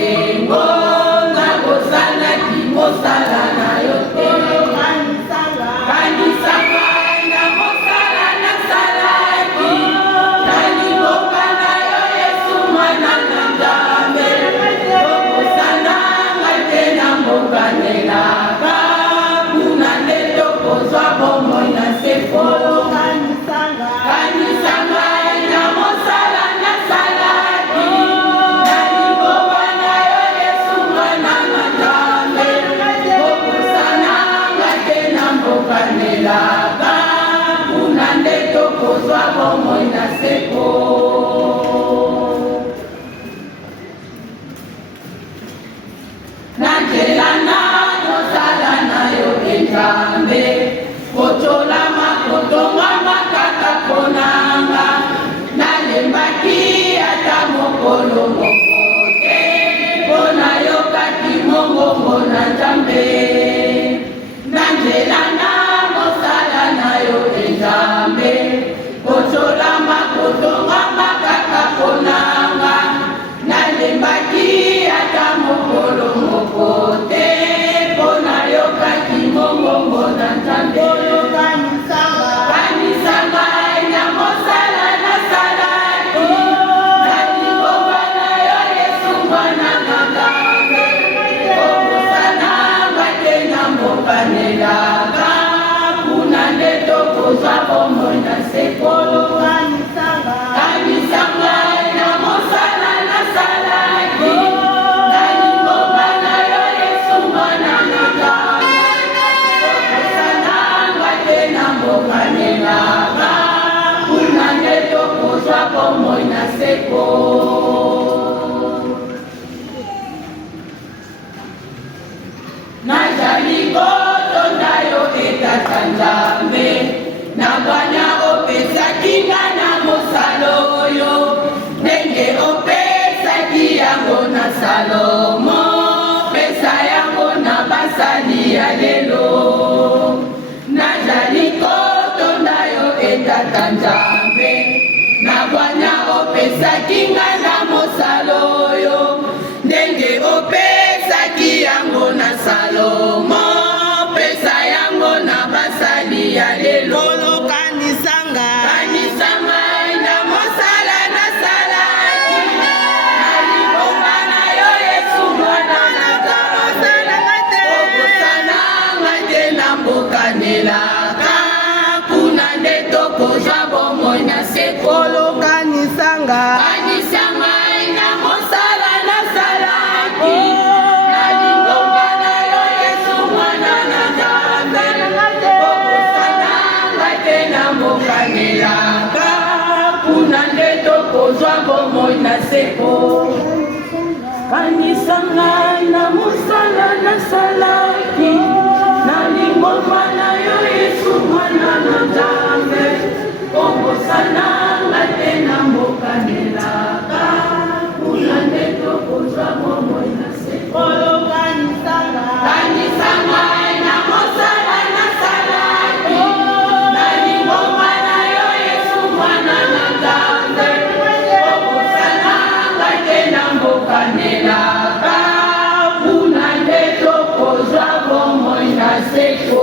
bosengo nakosalaki mosala na yo te. Kanisanga na mosala nasalaki na liboka na yo Yesu mwana na Nzambe. Okosananga te na mbokanelaka kuna nde tokozwa bomoi na sekolo. Kanisanga na mosala nasalaki na liboka na yo Yesu mwana na Nzambe. Okosananga te na mbokanelaka kuna nde tokozwa bomoi na sekolo. Nanzela na mosala na yo Nzambe kotola makotonga makaka ponanga nalembaki ata mokolo moko te pona yokaki mongongo na Nzambe. Nanzela na mosala na yo Nzambe kotola makotonga makaka ponanga nalembaki ata mokolo moko te pona yokaki mongongo na Nzambe. Kanisanga na mosala nasalaki na liboka na yo Yesu mwana na Nzambe. Okosananga te na mbokanelaka kuna nde tokozwa bomoi na sekolo. Kanisanga na mosala nasalaki na liboka na yo Yesu mwana na Nzambe. Okosananga te na mbokanelaka kuna nde tokozwa bomoi na sekolo. Nazali kotonda yo etata Nzambe na bwana opesaki nga na mosala oyo ndenge opesaki yango na Salomo pesa yango na basali ya lelo. Nazali kotonda yo etata Nzambe na bwana opesaki nga na mosala oyo ndenge opesaki yango na Salomo pesa yango na basali ya lelo. Kanisanga na mosala nasalaki na liboka na yo Yesu mwana na Nzambe. Okosananga te na mbokanelaka kuna nde tokozwa bomoi na sekolo. Kanisanga na mosala nasalaki na liboka na yo Yesu mwana na Nzambe. Okosananga te na mbokanelaka kuna nde tokozwa bomoi na sekolo. Kanisanga na mosala nasalaki na liboka na yo Yesu mwana na Nzambe. Okosananga te na mbokanelaka kuna nde tokozwa bomoi na sekolo. Kanisanga na mosala nasalaki na liboka na yo Yesu mwana na Nzambe. Okosananga te na mbokanelaka kuna nde tokozwa bomoi na sekolo.